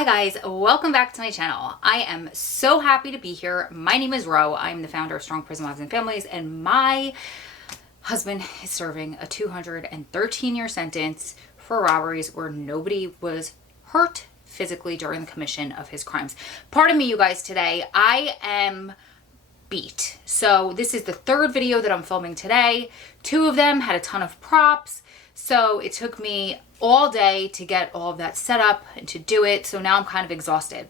Hi guys, welcome back to my channel. I am so happy to be here. My name is Ro. I'm the founder of Strong Prison Lives and Families, and my husband is serving a 213-year sentence for robberies where nobody was hurt physically during the commission of his crimes. Pardon me, you guys, today I am beat. So this is the third video that I'm filming today. Two of them had a ton of props. So it took me all day to get all of that set up and to do it. So now I'm kind of exhausted.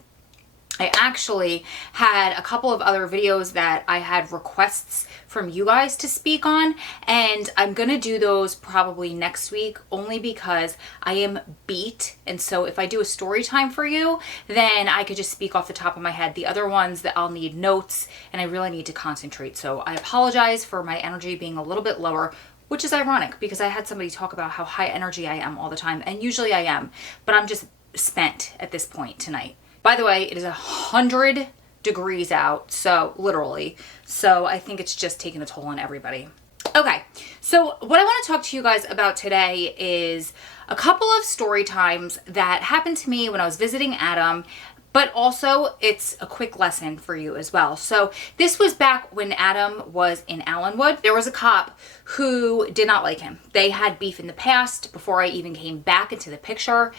I actually had a couple of other videos that I had requests from you guys to speak on, and I'm gonna do those probably next week only because I am beat. And so if I do a story time for you, then I could just speak off the top of my head. The other ones that I'll need notes and I really need to concentrate. So I apologize for my energy being a little bit lower, which is ironic because I had somebody talk about how high energy I am all the time, and usually I am, but I'm just spent at this point tonight. By the way, it is 100 degrees out, so literally, so I think it's just taking a toll on everybody. Okay, so what I want to talk to you guys about today is a couple of story times that happened to me when I was visiting Adam, but also it's a quick lesson for you as well. So this was back when Adam was in Allenwood. There was a cop who did not like him. They had beef in the past before I even came back into the picture.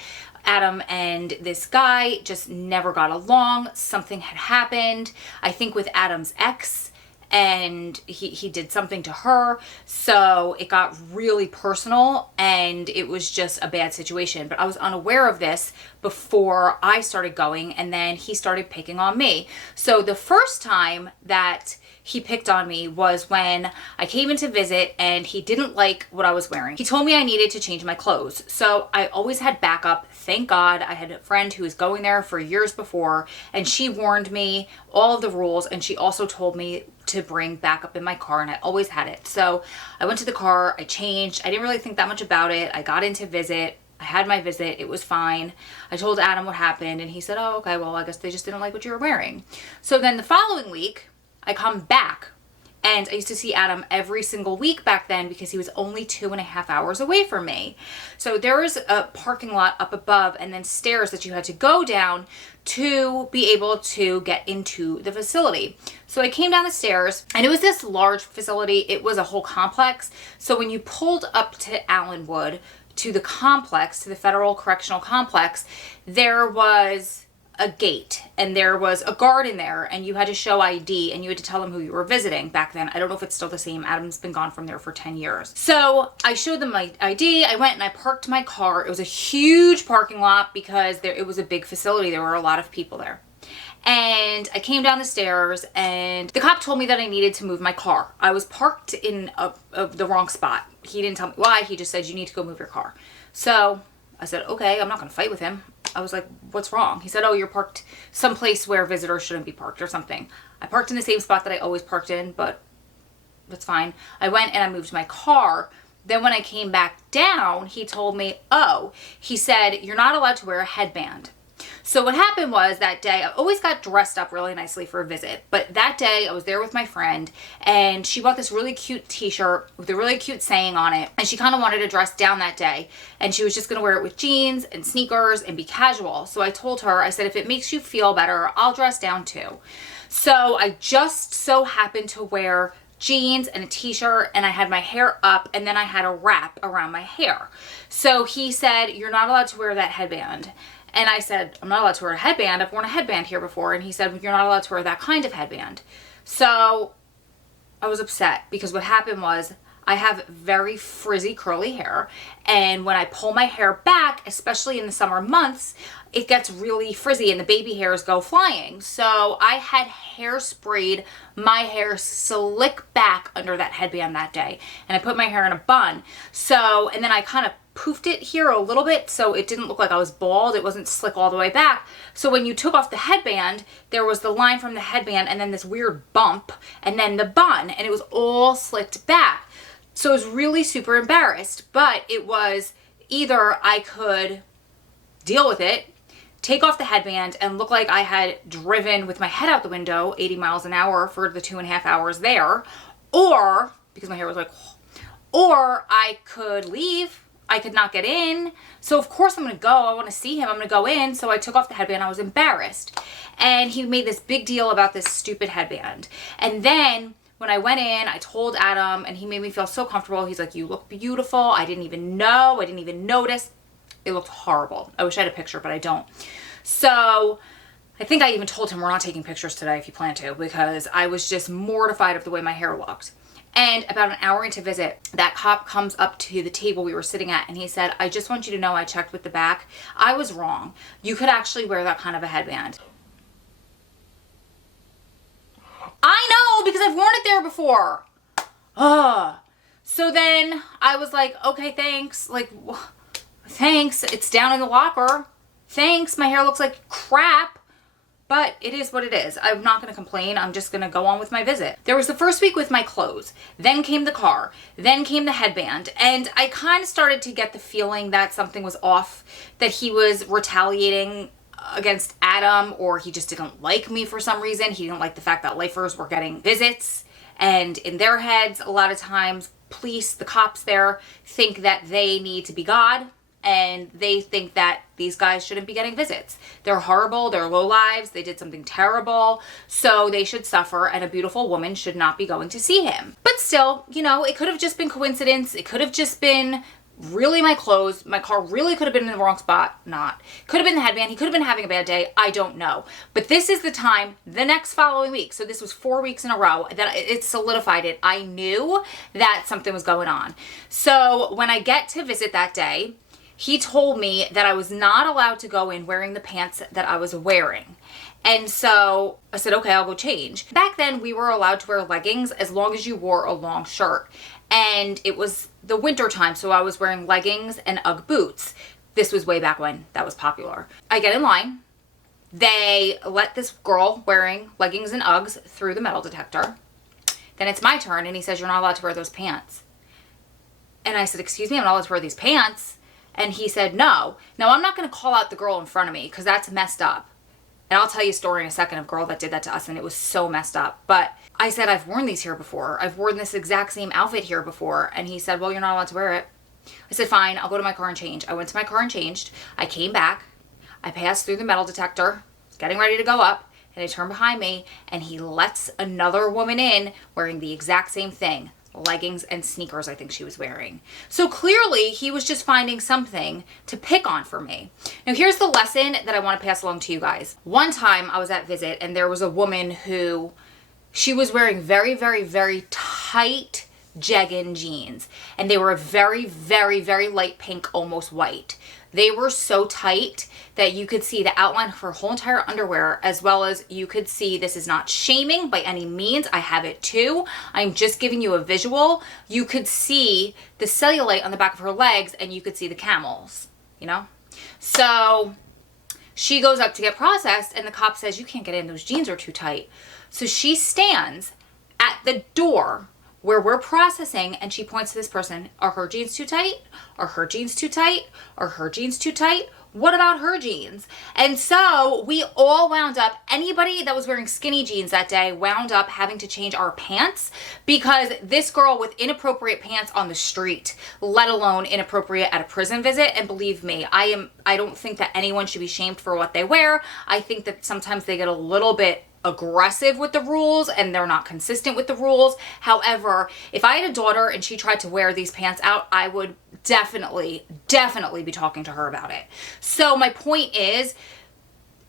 Adam and this guy just never got along. Something had happened, I think, with Adam's ex, and he did something to her, so it got really personal and it was just a bad situation. But I was unaware of this before I started going, and then he started picking on me. So the first time that he picked on me was when I came in to visit and he didn't like what I was wearing. He told me I needed to change my clothes. So I always had backup. Thank God I had a friend who was going there for years before, and she warned me all of the rules, and she also told me to bring backup in my car, and I always had it. So I went to the car, I changed. I didn't really think that much about it. I got in to visit. I had my visit. It was fine. I told Adam what happened, and he said, oh, okay, well, I guess they just didn't like what you were wearing. So then the following week, I come back, and I used to see Adam every single week back then because he was only 2.5 hours away from me. So there was a parking lot up above and then stairs that you had to go down to be able to get into the facility. So I came down the stairs, and it was this large facility. It was a whole complex. So when you pulled up to Allenwood, to the complex, to the Federal Correctional Complex, there was a gate and there was a guard in there, and you had to show ID and you had to tell them who you were visiting back then. I don't know if it's still the same. Adam's been gone from there for 10 years. So I showed them my ID. I went and I parked my car. It was a huge parking lot because it was a big facility. There were a lot of people there. And I came down the stairs, and the cop told me that I needed to move my car. I was parked in the wrong spot. He didn't tell me why. He just said, you need to go move your car. So I said, okay, I'm not going to fight with him. I was like, what's wrong? He said, oh, you're parked someplace where visitors shouldn't be parked or something. I parked in the same spot that I always parked in, but that's fine. I went and I moved my car. Then when I came back down, he told me, oh, he said, you're not allowed to wear a headband. So what happened was that day, I always got dressed up really nicely for a visit, but that day I was there with my friend, and she bought this really cute t-shirt with a really cute saying on it, and she kind of wanted to dress down that day, and she was just going to wear it with jeans and sneakers and be casual. So I told her, I said, if it makes you feel better, I'll dress down too. So I just so happened to wear jeans and a t-shirt, and I had my hair up, and then I had a wrap around my hair. So he said, you're not allowed to wear that headband. And I said, I'm not allowed to wear a headband. I've worn a headband here before. And he said, well, you're not allowed to wear that kind of headband. So I was upset because what happened was I have very frizzy curly hair. And when I pull my hair back, especially in the summer months, it gets really frizzy and the baby hairs go flying. So I had hairsprayed my hair slick back under that headband that day. And I put my hair in a bun. So, and then I kind of poofed it here a little bit so it didn't look like I was bald. It wasn't slick all the way back. So when you took off the headband, there was the line from the headband and then this weird bump and then the bun, and it was all slicked back. So I was really super embarrassed, but it was either I could deal with it, take off the headband and look like I had driven with my head out the window 80 miles an hour for the 2.5 hours there, or because my hair was like, or I could leave. I could not get in. So of course I'm going to go. I want to see him. I'm going to go in. So I took off the headband. I was embarrassed. And he made this big deal about this stupid headband. And then when I went in, I told Adam, and he made me feel so comfortable. He's like, you look beautiful. I didn't even know. I didn't even notice. It looked horrible. I wish I had a picture, but I don't. So I think I even told him we're not taking pictures today if you plan to, because I was just mortified of the way my hair looked. And about an hour into visit, that cop comes up to the table we were sitting at, and he said, I just want you to know I checked with the back. I was wrong. You could actually wear that kind of a headband. I know, because I've worn it there before. So then I was like, okay, thanks. Like, thanks. It's down in the locker. Thanks. My hair looks like crap. But it is what it is. I'm not going to complain. I'm just going to go on with my visit. There was the first week with my clothes. Then came the car. Then came the headband. And I kind of started to get the feeling that something was off, that he was retaliating against Adam, or he just didn't like me for some reason. He didn't like the fact that lifers were getting visits. And in their heads, a lot of times, police, the cops there, think that they need to be God. And they think that these guys shouldn't be getting visits. They're horrible. They're low lives. They did something terrible. So they should suffer, and a beautiful woman should not be going to see him. But still, you know, it could have just been coincidence. It could have just been really my clothes. My car really could have been in the wrong spot. Not. Could have been the headband. He could have been having a bad day. I don't know. But this is the time, the next following week. So this was 4 weeks in a row that it solidified it. I knew that something was going on. So when I get to visit that day, he told me that I was not allowed to go in wearing the pants that I was wearing. And so I said, okay, I'll go change. Back then, we were allowed to wear leggings as long as you wore a long shirt. And it was the winter time, so I was wearing leggings and Ugg boots. This was way back when that was popular. I get in line. They let this girl wearing leggings and Uggs through the metal detector. Then it's my turn, and he says, you're not allowed to wear those pants. And I said, excuse me, I'm not allowed to wear these pants. And he said, no. Now, I'm not going to call out the girl in front of me because that's messed up. And I'll tell you a story in a second of a girl that did that to us, and it was so messed up. But I said, I've worn these here before. I've worn this exact same outfit here before. And he said, well, you're not allowed to wear it. I said, fine, I'll go to my car and change. I went to my car and changed. I came back. I passed through the metal detector, was getting ready to go up, and I turned behind me, and he lets another woman in wearing the exact same thing. Leggings and sneakers, I think she was wearing. So clearly he was just finding something to pick on for me. Now here's the lesson that I want to pass along to you guys. One time I was at visit, and there was a woman who, she was wearing very, very, very tight jegging jeans, and they were very, very, very light pink, almost white. They were so tight that you could see the outline of her whole entire underwear, as well as you could see, this is not shaming by any means. I have it too. I'm just giving you a visual. You could see the cellulite on the back of her legs, and you could see the camels, you know? So she goes up to get processed, and the cop says, you can't get in. Those jeans are too tight. So she stands at the door where we're processing, and she points to this person. Are her jeans too tight? Are her jeans too tight? Are her jeans too tight? What about her jeans? And so we all wound up, anybody that was wearing skinny jeans that day wound up having to change our pants, because this girl with inappropriate pants on the street, let alone inappropriate at a prison visit. And believe me, I don't think that anyone should be shamed for what they wear. I think that sometimes they get a little bit aggressive with the rules, and they're not consistent with the rules. However, if I had a daughter and she tried to wear these pants out, I would definitely be talking to her about it. So my point is,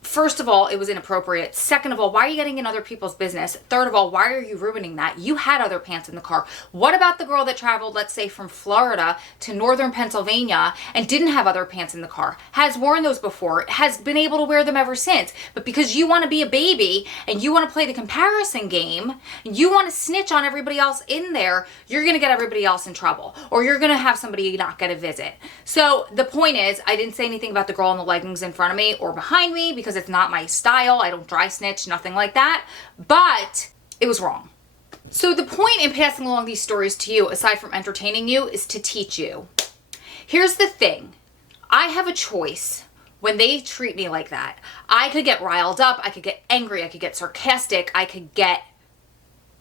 first of all, it was inappropriate. Second of all, why are you getting in other people's business? Third of all, why are you ruining that? You had other pants in the car. What about the girl that traveled, let's say, from Florida to northern Pennsylvania and didn't have other pants in the car? Has worn those before, has been able to wear them ever since. But because you want to be a baby and you want to play the comparison game, you want to snitch on everybody else in there, you're going to get everybody else in trouble, or you're going to have somebody not get a visit. So the point is, I didn't say anything about the girl in the leggings in front of me or behind me, because it's not my style. I don't dry snitch, nothing like that. But it was wrong. So the point in passing along these stories to you, aside from entertaining you, is to teach you. Here's the thing. I have a choice when they treat me like that. I could get riled up. I could get angry. I could get sarcastic. I could get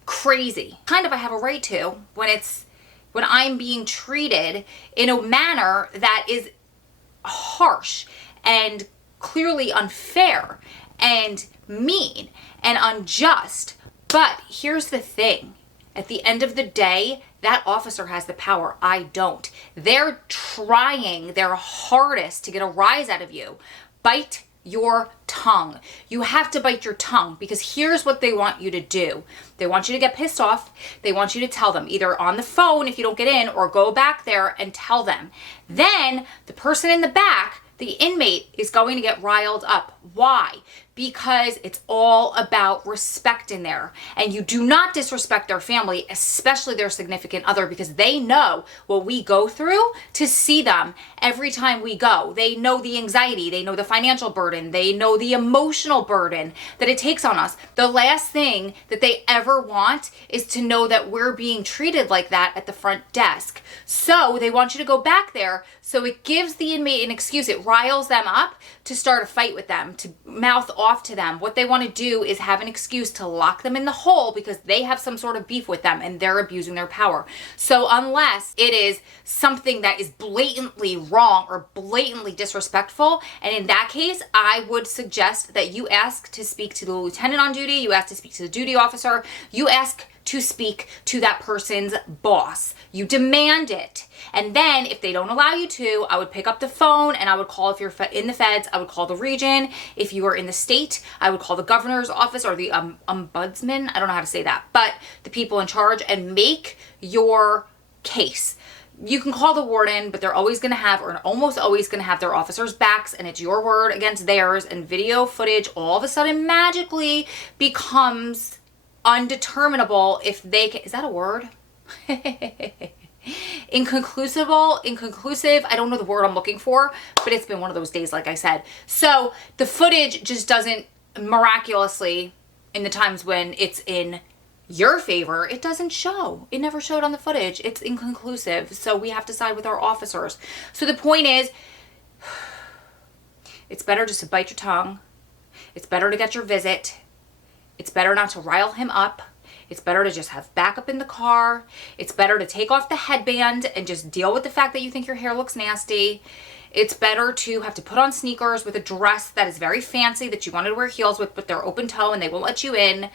crazy. Kind of, I have a right to when it's when I'm being treated in a manner that is harsh and clearly unfair and mean and unjust. But here's the thing. At the end of the day, that officer has the power. I don't. They're trying their hardest to get a rise out of you. Bite your tongue. You have to bite your tongue, because here's what they want you to do. They want you to get pissed off. They want you to tell them, either on the phone if you don't get in, or go back there and tell them. Then the person in the back, the inmate, is going to get riled up. Why? Because it's all about respect in there. And you do not disrespect their family, especially their significant other, because they know what we go through to see them every time we go. They know the anxiety, they know the financial burden, they know the emotional burden that it takes on us. The last thing that they ever want is to know that we're being treated like that at the front desk. So they want you to go back there, so it gives the inmate an excuse. It riles them up to start a fight with them, to mouth off to them. What they want to do is have an excuse to lock them in the hole because they have some sort of beef with them and they're abusing their power. So unless it is something that is blatantly wrong or blatantly disrespectful, and in that case, I would suggest that you ask to speak to the lieutenant on duty, you ask to speak to the duty officer, you ask to speak to that person's boss. You demand it. And then if they don't allow you to, I would pick up the phone and I would call, if you're in the feds, I would call the region. If you are in the state, I would call the governor's office or the ombudsman. I don't know how to say that, but the people in charge, and make your case. You can call the warden, but they're always going to have, or almost always going to have, their officers' backs, and it's your word against theirs, and video footage all of a sudden magically becomes undeterminable if they can, is that a word? Inconclusive, I don't know the word I'm looking for, but it's been one of those days, like I said. So the footage just doesn't miraculously, in the times when it's in your favor, it doesn't show. It never showed on the footage. It's inconclusive. So we have to side with our officers. So the point is, it's better just to bite your tongue. It's better to get your visit. It's better not to rile him up. It's better to just have backup in the car. It's better to take off the headband and just deal with the fact that you think your hair looks nasty. It's better to have to put on sneakers with a dress that is very fancy that you wanted to wear heels with, but they're open toe and they won't let you in,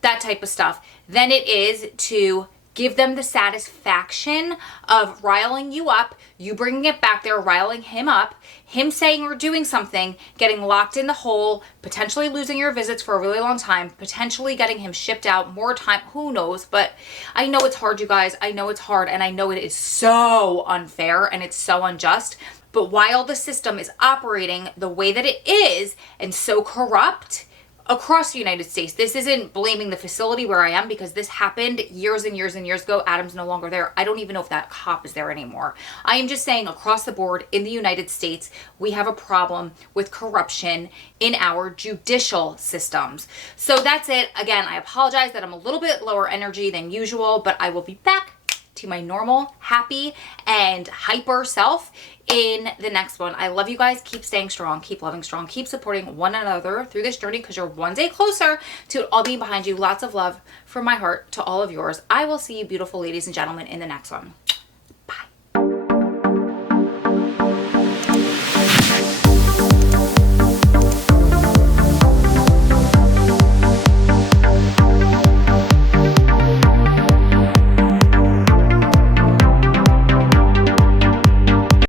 that type of stuff, than it is to give them the satisfaction of riling you up, you bringing it back there, riling him up, him saying or doing something, getting locked in the hole, potentially losing your visits for a really long time, potentially getting him shipped out more time, who knows. But I know it's hard, you guys. I know it's hard, and I know it is so unfair and it's so unjust. But while the system is operating the way that it is and so corrupt across the United States, this isn't blaming the facility where I am, because this happened years and years and years ago. Adam's no longer there. I don't even know if that cop is there anymore. I am just saying, across the board in the United States, we have a problem with corruption in our judicial systems. So that's it. Again, I apologize that I'm a little bit lower energy than usual, but I will be back to my normal, happy, and hyper self in the next one. I love you guys. Keep staying strong. Keep loving strong. Keep supporting one another through this journey, because you're one day closer to it all being behind you. Lots of love from my heart to all of yours. I will see you, beautiful ladies and gentlemen, in the next one.